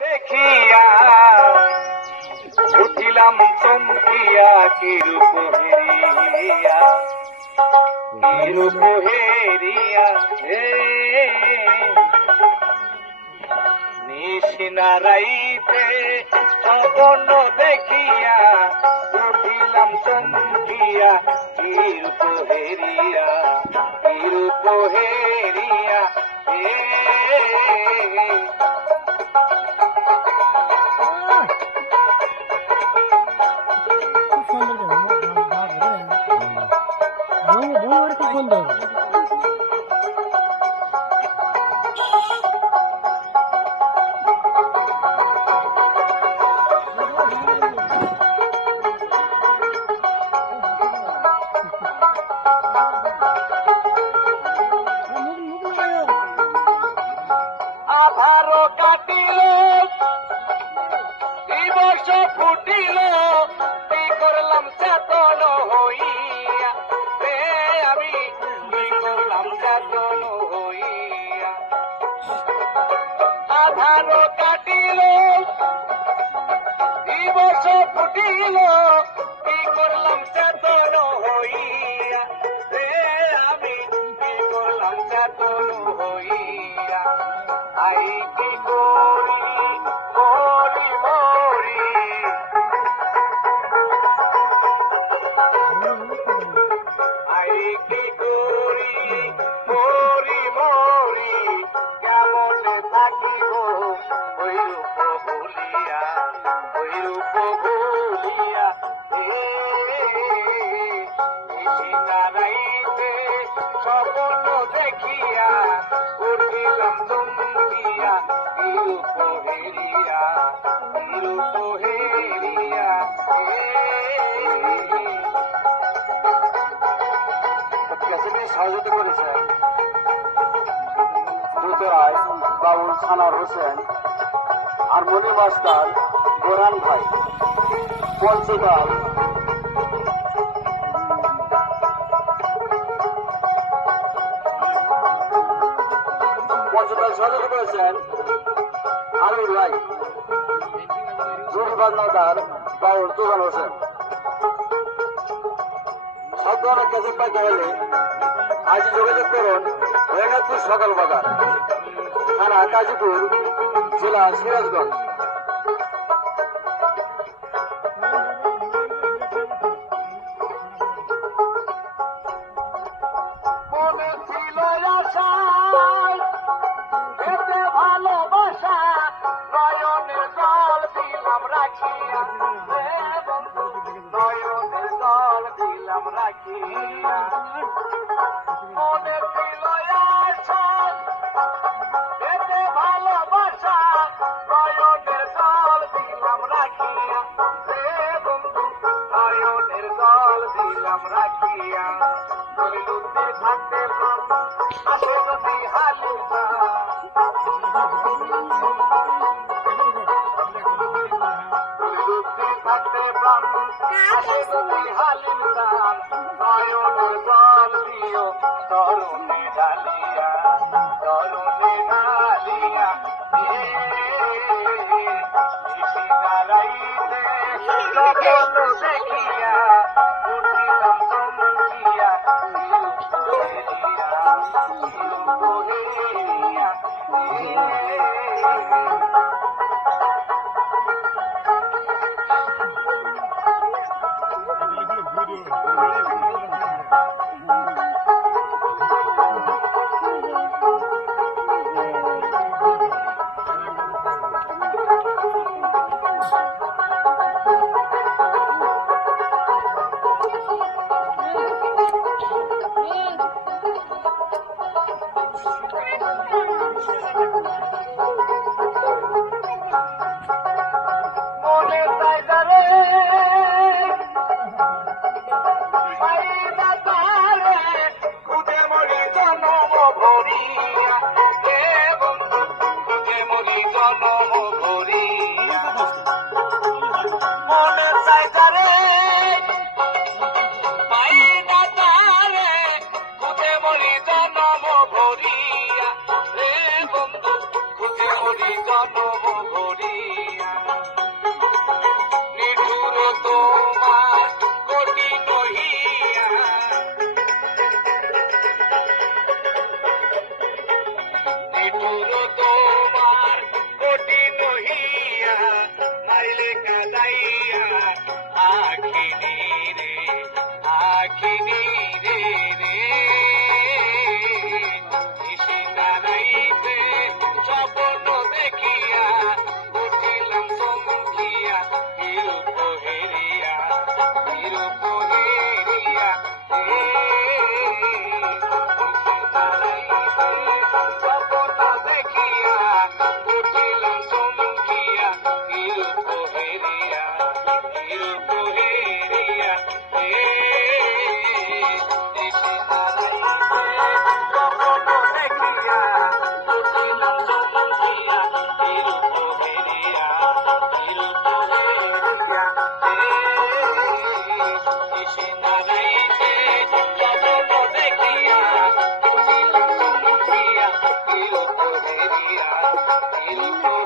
দেখিয়া উঠিলাম চমকিয়া কিরূপ হেরিয়া নিশিনারাইতে স্বপ্ন দেখিয়া উঠিলাম চমকিয়া কিরূপ হেরিয়া আধারো কাটিল দিবস ফুটিল কি করলাম চেতন হইয়া আমি কি করলাম চেতন হইয়া আধারো কাটিল দিবস ফুটিল কি করলাম চেতন হইয়া আমি কি করলাম চেতন হইয়া আই কি করি মরি মরি আই কি করি মরি মরি কেমনে থাকিব ওই রূপ ভুলিয়া নিশিনারাইতে স্বপ্ন দেখিয়া উঠিলাম চমকিয়া কিরূপ হেরিয়া ক্যাসেটে সহযোগিতা করেছেন দুতরায় বাউল সানার হোসেন আর মনি মাস্টার বোরান ভাই পঞ্চতাল সহযোগিতা করেছেন আমির ভাই জুরিবান্নাদার বাউল তুফান হোসেন। সব ধরনের ক্যাসেট পাইতে হলে আজ যোগাযোগ করুন হরিনাথপুর সকাল বাজার, থানা কাজীপুর, জেলা সিরাজগঞ্জ। ভালোবাসা নয়নের জল দিলাম রাখিয়া নয়নের জল দিলাম রাখিয়া মনে ছিল আশা এতে ভালোবাসা নয়নের জল দিলাম রাখিয়া বন্ধু নয়নের জল দিলাম রাখিয়া লুতে থাকতে আসে যদি হালুকা নয়নের জল দিও তরুণী ঢালিয়া নিশিনারাইতে স্বপ্ন দেখিয়া উঠিলাম চমকিয়া জনম করিয়া নিঠুর তোমার কঠিন হইয়া নিঠুর তোমার কঠিন হইয়া মাইলে কাদাইয়া আখিনি রে আখিনি রে রে নিশিনারাইতে স্বপ্ন দেখিয়া উঠিলাম চমকিয়া বিরূপ হেরিয়া স্বপ্ন দেখিয়া উঠিলাম চমকিয়া বিরূপ হেরিয়া Thank you.